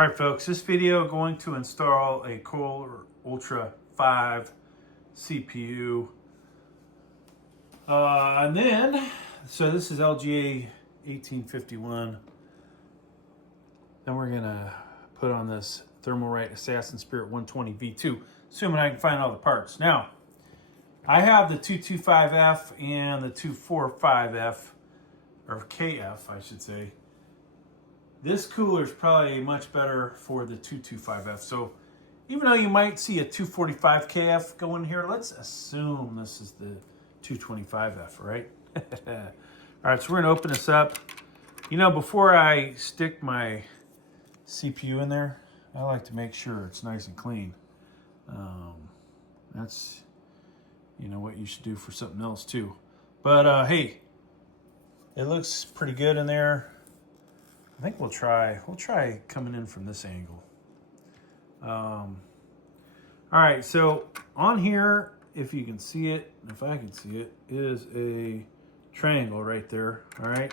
Alright folks, this video going to install a Core Ultra 5 CPU. So this is LGA 1851. Then we're going to put on this Thermalright Assassin Spirit 120 V2, assuming I can find all the parts. Now, I have the 225F and the 245F, or KF I should say. This cooler is probably much better for the 225F. So even though you might see a 245KF go in here, let's assume this is the 225F, right? All right, so we're gonna open this up. You know, before I stick my CPU in there, I like to make sure it's nice and clean. That's, you know, what you should do for something else too. But hey, it looks pretty good in there. I think we'll try coming in from this angle. All right, so on here, if you can see it, if I can see it, is a triangle right there, all right?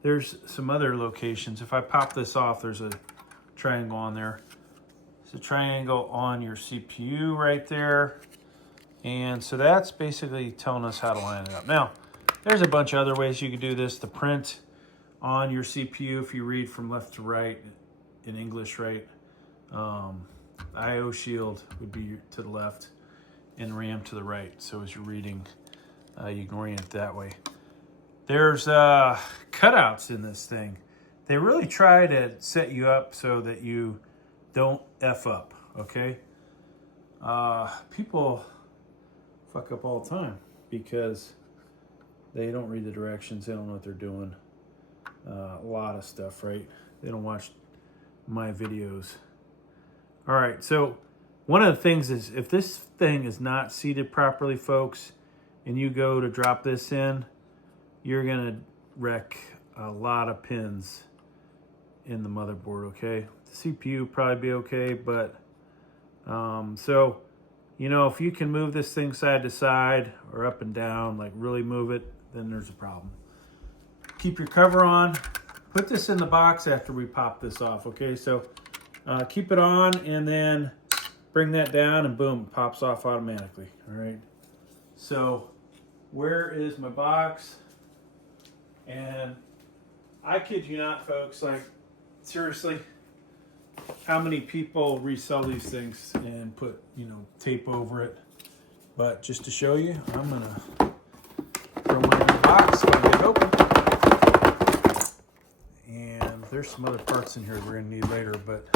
There's some other locations. If I pop this off, there's a triangle on there. It's a triangle on your CPU right there. And so that's basically telling us how to line it up. Now, there's a bunch of other ways you could do this. The print on your CPU, if you read from left to right in English, right? IO shield would be to the left and RAM to the right. So as you're reading, you can orient it that way. There's cutouts in this thing. They really try to set you up so that you don't F up, okay? People fuck up all the time because they don't read the directions. They don't know what they're doing. A lot of stuff, right? They don't watch my videos. All right, so one of the things is if this thing is not seated properly, folks, and you go to drop this in, you're gonna wreck a lot of pins in the motherboard, okay? The CPU probably be okay, but so, you know, if you can move this thing side to side or up and down, like really move it, then there's a problem. Keep your cover on. Put this in the box after we pop this off, okay? So keep it on and then bring that down and boom, it pops off automatically, all right? So where is my box? And I kid you not, folks, like seriously, how many people resell these things and put, you know, tape over it? But just to show you, I'm gonna throw one in the box so I get it open. And there's some other parts in here we're gonna need later, but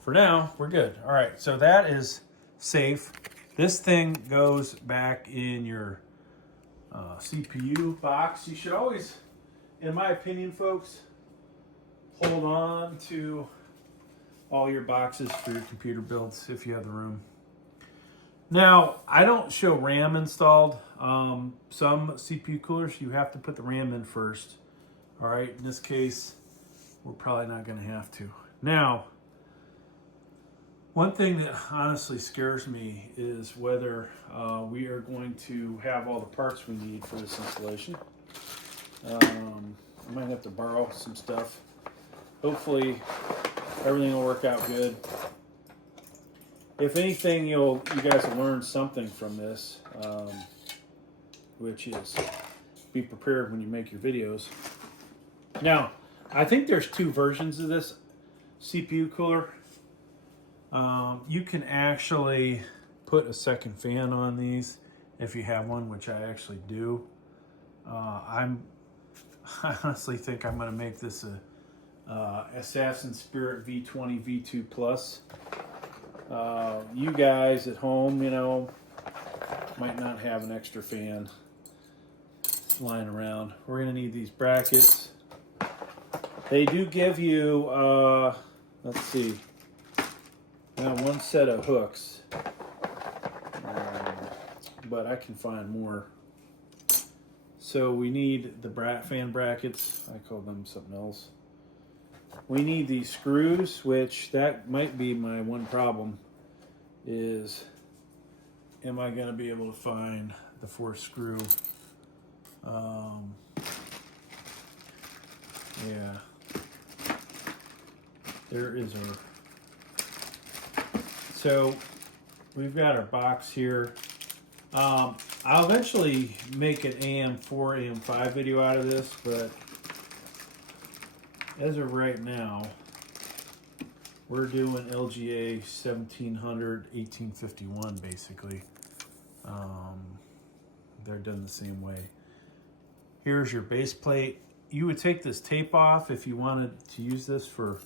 for now, we're good. All right, so that is safe. This thing goes back in your CPU box. You should always, in my opinion, folks, hold on to all your boxes for your computer builds if you have the room. Now, I don't show RAM installed. Some CPU coolers, you have to put the RAM in first. All right, in this case, we're probably not gonna have to. Now, one thing that honestly scares me is whether we are going to have all the parts we need for this installation. I might have to borrow some stuff. Hopefully, everything will work out good. If anything, you guys will learn something from this, which is be prepared when you make your videos. Now, I think there's two versions of this CPU cooler. You can actually put a second fan on these if you have one, which I actually do. I honestly think I'm going to make this a Assassin Spirit V20 V2 Plus. You guys at home, you know, might not have an extra fan lying around. We're going to need these brackets. They do give you, let's see, now one set of hooks, but I can find more. So we need the fan brackets. I call them something else. We need these screws, which that might be my one problem is, am I going to be able to find the fourth screw? Yeah. there is our, so we've got our box here. I'll eventually make an AM4, AM5 video out of this, but as of right now, we're doing LGA 1700, 1851 basically. They're done the same way. Here's your base plate. You would take this tape off if you wanted to use this for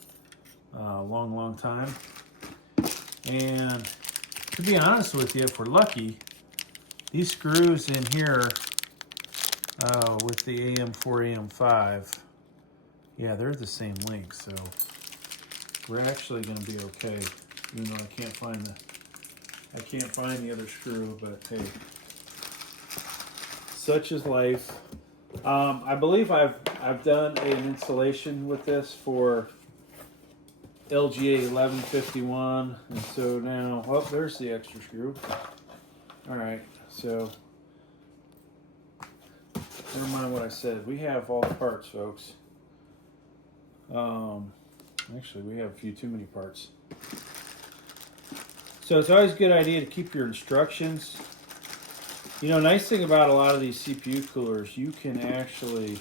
a long time. And to be honest with you, if we're lucky, these screws in here with the AM4, AM5, yeah, they're the same length, so we're actually going to be okay. Even though I can't find the other screw, but hey, such is life. I believe I've done an installation with this for LGA 1151, and so now, oh, there's the extra screw. All right, so never mind what I said. We have all the parts, folks. Actually, we have a few too many parts. So it's always a good idea to keep your instructions. You know, nice thing about a lot of these CPU coolers, you can actually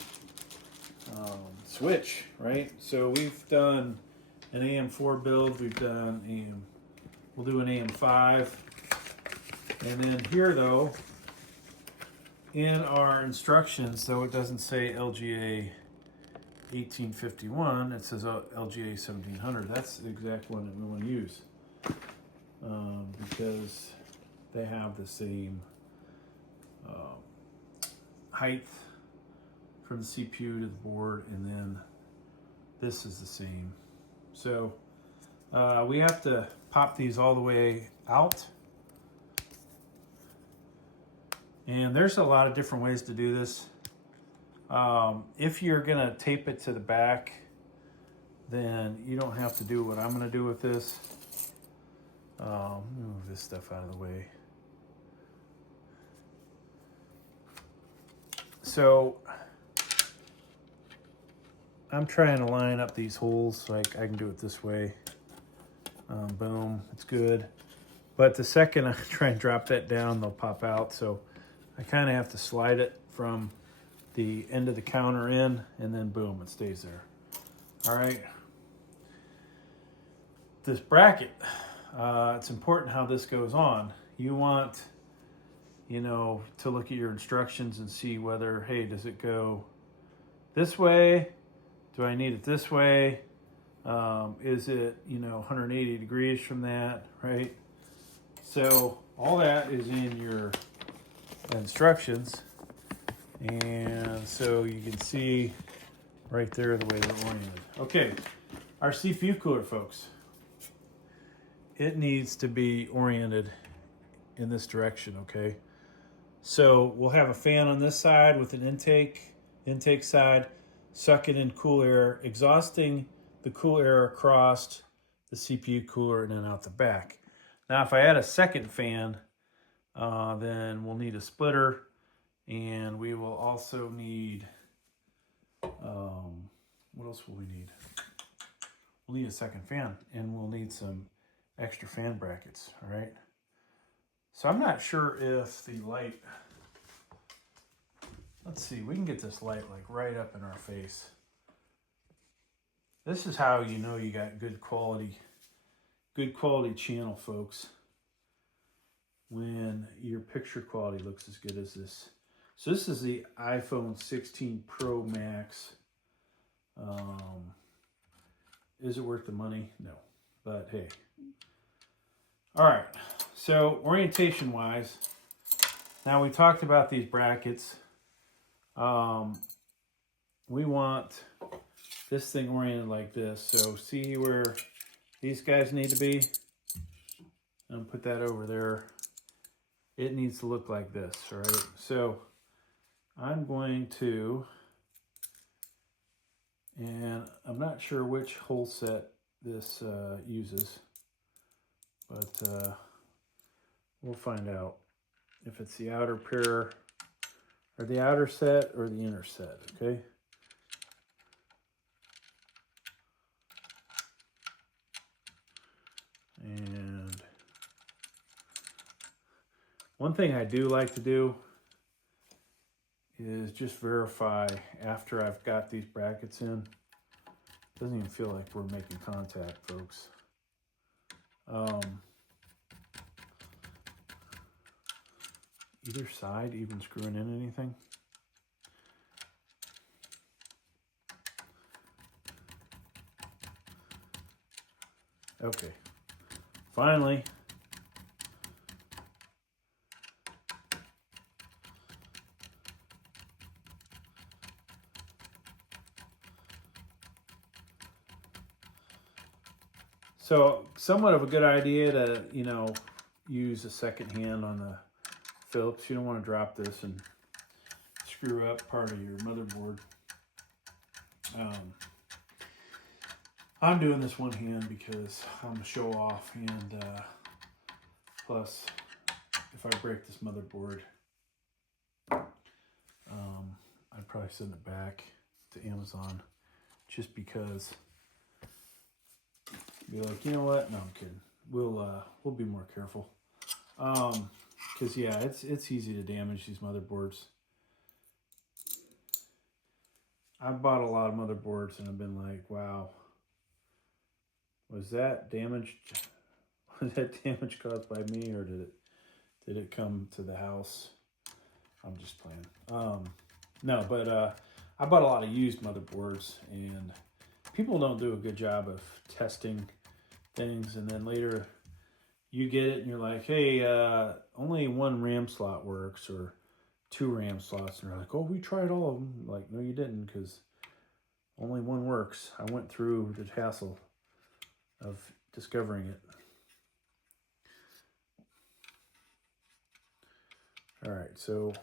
switch, right? So we've done an AM4 build, we've done we'll do an AM5. And then here though, in our instructions, though it doesn't say LGA 1851, it says LGA 1700. That's the exact one that we want to use because they have the same height from the CPU to the board, and then this is the same. So we have to pop these all the way out, and there's a lot of different ways to do this. If you're gonna tape it to the back, then you don't have to do what I'm gonna do with this. Move this stuff out of the way. So I'm trying to line up these holes so I can do it this way. Boom, it's good. But the second I try and drop that down, they'll pop out. So I kind of have to slide it from the end of the counter in, and then boom, it stays there. All right. This bracket, it's important how this goes on. You want, you know, to look at your instructions and see whether, hey, does it go this way? Do I need it this way? Is it, you know, 180 degrees from that, right? So all that is in your instructions. And so you can see right there the way they're oriented. Okay, our CPU cooler, folks. It needs to be oriented in this direction, okay? So we'll have a fan on this side with an intake side, sucking in cool air, exhausting the cool air across the CPU cooler and then out the back. Now, if I add a second fan, then we'll need a splitter, and we will also need, what else will we need? We'll need a second fan, and we'll need some extra fan brackets, all right? So I'm not sure if the light, let's see, we can get this light like right up in our face. This is how you know you got good quality channel, folks, when your picture quality looks as good as this. So this is the iPhone 16 Pro Max. Is it worth the money? No, but hey. All right, so orientation wise, now we talked about these brackets. We want this thing oriented like this. So see where these guys need to be? And put that over there. It needs to look like this, all right? So I'm going to, and I'm not sure which hole set this uses, but we'll find out if it's the outer pair or the outer set or the inner set, okay? And one thing I do like to do is just verify after I've got these brackets in. Doesn't even feel like we're making contact, folks. Either side even screwing in anything? Okay, finally. So somewhat of a good idea to, you know, use a second hand on the Phillips. You don't want to drop this and screw up part of your motherboard. I'm doing this one hand because I'm a show off, and plus if I break this motherboard, I'd probably send it back to Amazon just because. Be like, you know what? No, I'm kidding. We'll be more careful. Because yeah, it's easy to damage these motherboards. I've bought a lot of motherboards and I've been like, wow, was that damage caused by me, or did it come to the house? I'm just playing. No, but I bought a lot of used motherboards, and people don't do a good job of testing things, and then later you get it and you're like, hey, only one RAM slot works, or 2 RAM slots, and they're like, oh, we tried all of them. Like, no, you didn't, because only one works. I went through the hassle of discovering it. All right, so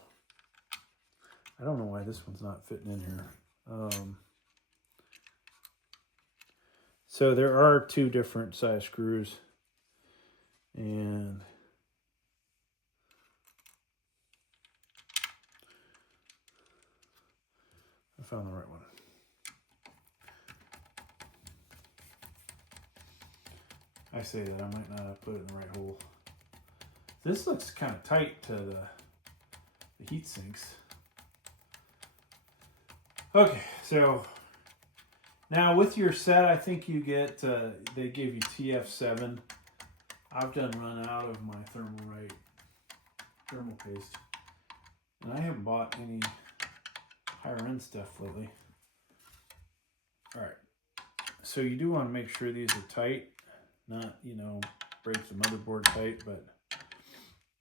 I don't know why this one's not fitting in here. So there are 2 different size screws, and I found the right one. I say that, I might not have put it in the right hole. This looks kind of tight to the heat sinks. Okay, so now with your set, I think you get, they give you TF7. I've done run out of my Thermalright thermal paste, and I haven't bought any higher end stuff lately. All right, so you do want to make sure these are tight, not, you know, break the motherboard tight, but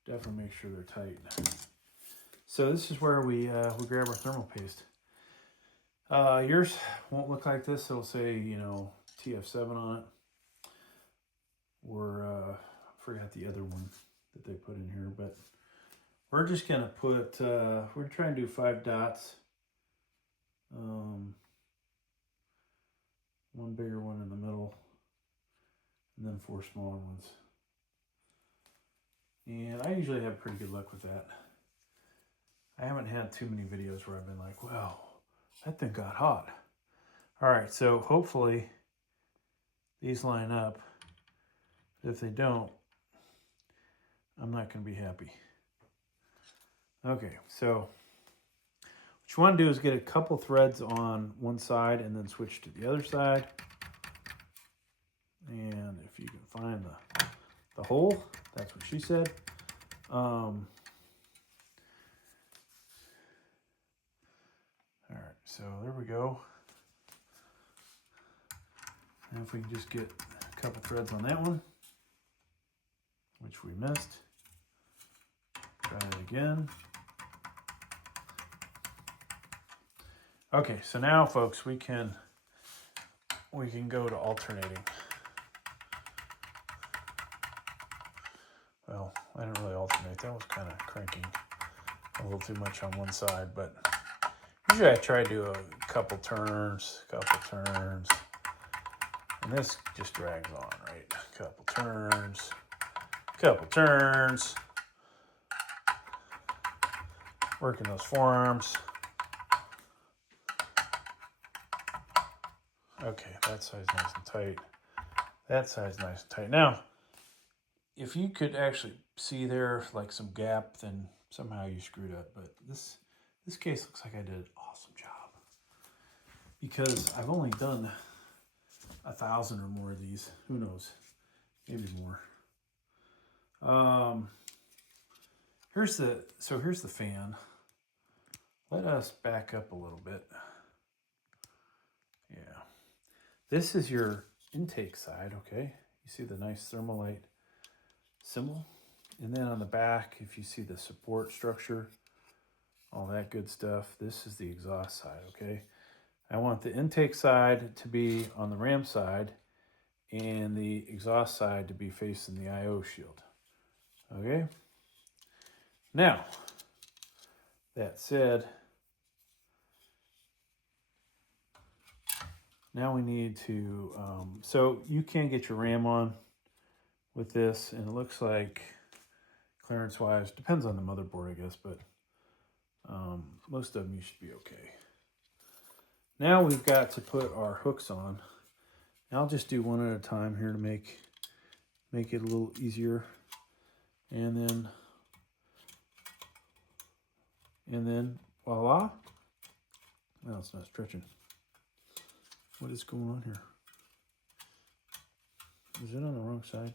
definitely make sure they're tight. So this is where we grab our thermal paste. Yours won't look like this. It'll say, you know, TF7 on it. Or I forgot the other one that they put in here, but we're just gonna put, we're trying to do 5 dots. One bigger one in the middle, and then 4 smaller ones. And I usually have pretty good luck with that. I haven't had too many videos where I've been like, wow, that thing got hot. All right, so hopefully these line up. If they don't, I'm not going to be happy. Okay, so what you want to do is get a couple threads on one side and then switch to the other side. And if you can find the hole, that's what she said. All right, so there we go. And if we can just get a couple threads on that one, which we missed. Try it again. Okay, so now folks, we can go to alternating. Well, I didn't really alternate. That was kind of cranking a little too much on one side, but usually I try to do a couple turns, and this just drags on, right? Couple turns, working those forearms. Okay, that side's nice and tight. That side's nice and tight. Now, if you could actually see there like some gap, then somehow you screwed up. But this case looks like I did an awesome job, because I've only done 1,000 or more of these. Who knows? Maybe more. Here's the fan. Let us back up a little bit. Yeah. This is your intake side, okay? You see the nice Thermalright symbol? And then on the back, if you see the support structure, all that good stuff, this is the exhaust side, okay? I want the intake side to be on the RAM side and the exhaust side to be facing the I/O shield, okay? Now, that said, now we need to, so you can get your RAM on with this, and it looks like clearance-wise, depends on the motherboard, I guess, but most of them you should be okay. Now we've got to put our hooks on. And I'll just do one at a time here to make it a little easier. And then voila. Well, it's not stretching. What is going on here? Is it on the wrong side?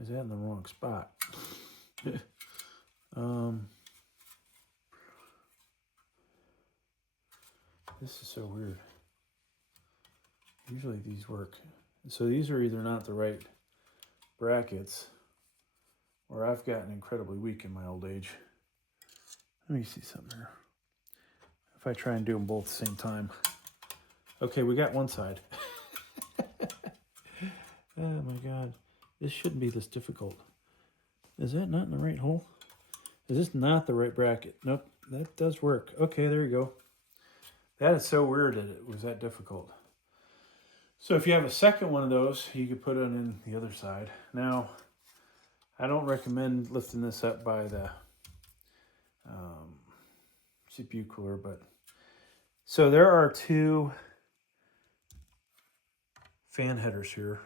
Is that in the wrong spot? This is so weird. Usually these work. So these are either not the right brackets, or I've gotten incredibly weak in my old age. Let me see something here. If I try and do them both at the same time. Okay, we got one side. Oh my God. This shouldn't be this difficult. Is that not in the right hole? Is this not the right bracket? Nope, that does work. Okay, there you go. That is so weird that it was that difficult. So if you have a second one of those, you could put it in the other side. Now, I don't recommend lifting this up by the CPU cooler, but so there are two fan headers here.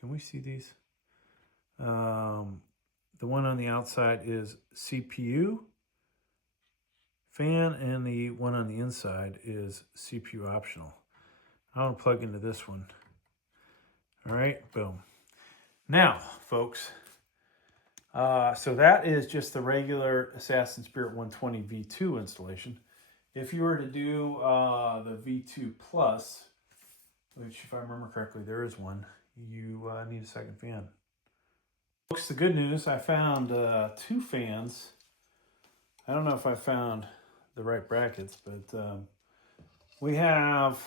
Can we see these? The one on the outside is CPU fan, and the one on the inside is CPU optional. I want to plug into this one. All right, boom. Now, folks, so that is just the regular Assassin's Spirit 120 V2 installation. If you were to do the V2 Plus, which if I remember correctly, there is one, you need a second fan. Folks, the good news, I found two fans. I don't know if I found the right brackets, but we have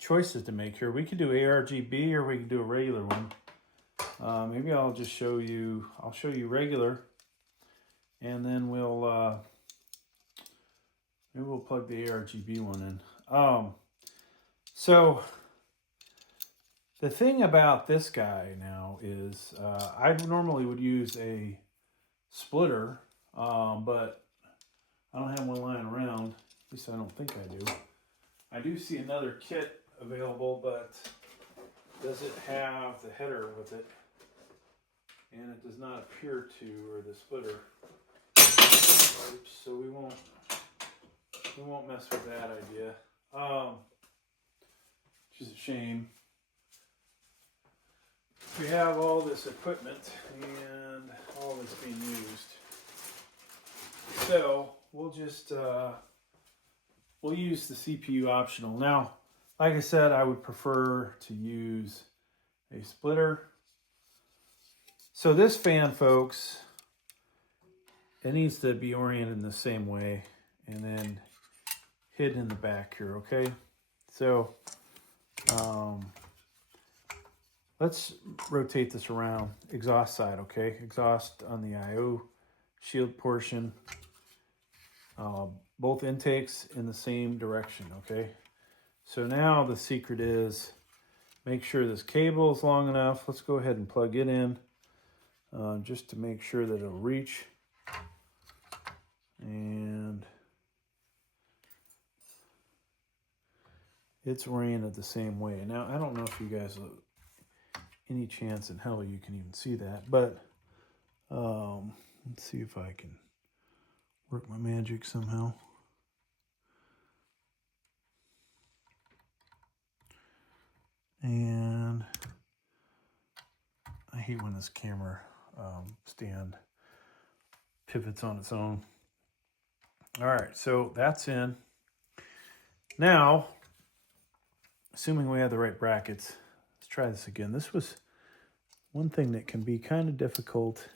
choices to make here. We could do ARGB, or we could do a regular one. Maybe I'll just show you, I'll show you regular, and then we'll maybe we'll plug the ARGB one in. So the thing about this guy now is I normally would use a splitter, but I don't have one lying around. At least I don't think I do. I do see another kit available, but does it have the header with it? And it does not appear to, or the splitter. Oops, so we won't mess with that idea. Which is a shame. We have all this equipment and all this being used. So we'll just we'll use the CPU optional. Now, like I said, I would prefer to use a splitter. So this fan, folks, it needs to be oriented in the same way and then hidden in the back here, okay? So let's rotate this around. Exhaust side, okay? Exhaust on the I/O shield portion. Both intakes in the same direction, okay? So now the secret is make sure this cable is long enough. Let's go ahead and plug it in just to make sure that it'll reach. And it's oriented the same way. Now, I don't know if you guys any chance in hell you can even see that. But let's see if I can work my magic somehow. And I hate when this camera stand pivots on its own. All right, so that's in. Now, assuming we have the right brackets, let's try this again. This was one thing that can be kind of difficult,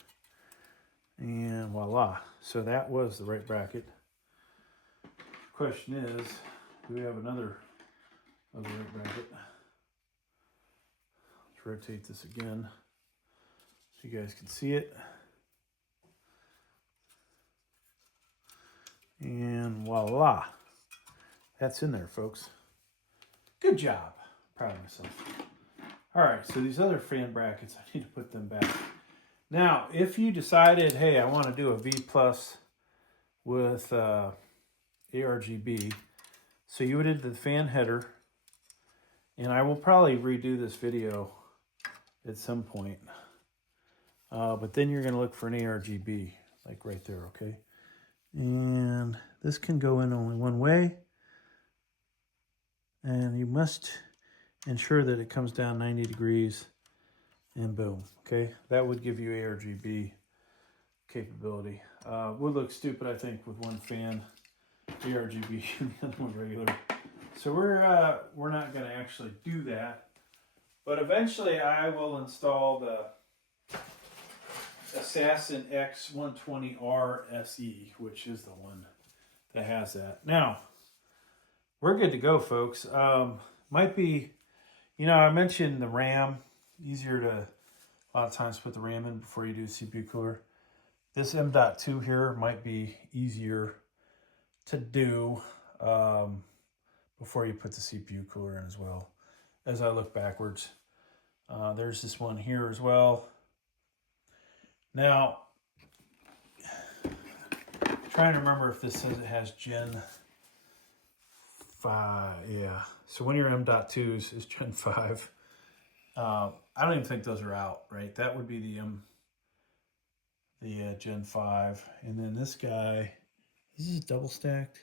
and voila. So that was the right bracket. Question is, do we have another of the right bracket? Let's rotate this again so you guys can see it. And voila. That's in there, folks. Good job. Proud of myself. All right, so these other fan brackets, I need to put them back. Now, if you decided, hey, I want to do a V plus with ARGB, so you would do the fan header, and I will probably redo this video at some point. But then you're going to look for an ARGB, like right there, okay? And this can go in only one way. And you must ensure that it comes down 90 degrees and boom, okay? That would give you ARGB capability. Would look stupid, I think, with one fan ARGB and the other one regular. So we're not gonna actually do that, but eventually I will install the Assassin X120R SE, which is the one that has that. Now, we're good to go, folks. Might be, you know, I mentioned the RAM. Easier to, a lot of times, put the RAM in before you do CPU cooler. This M.2 here might be easier to do before you put the CPU cooler in as well. As I look backwards, there's this one here as well. Now, trying to remember if this says it has Gen 5. Yeah. So one of your M.2s is Gen 5. I don't even think those are out, right? That would be the Gen 5. And then this guy, this is double stacked.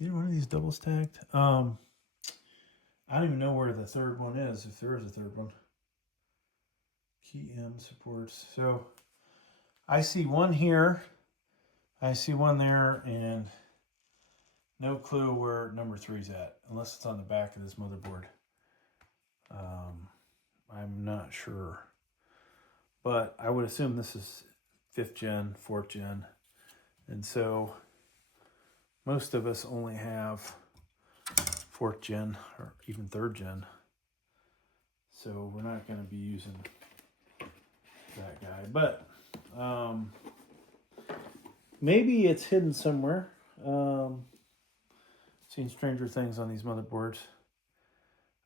Either one of these double stacked? I don't even know where the third one is, if there is a third one. Key M supports. So I see one here, I see one there, and no clue where number 3 is at, unless it's on the back of this motherboard. I'm not sure. But I would assume this is 5th gen, 4th gen. And so most of us only have 4th gen or even 3rd gen. So we're not going to be using that guy. But maybe it's hidden somewhere. Seen stranger things on these motherboards.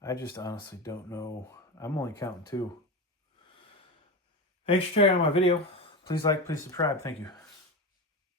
I just honestly don't know. I'm only counting 2. Thanks for checking out my video. Please like, please subscribe. Thank you.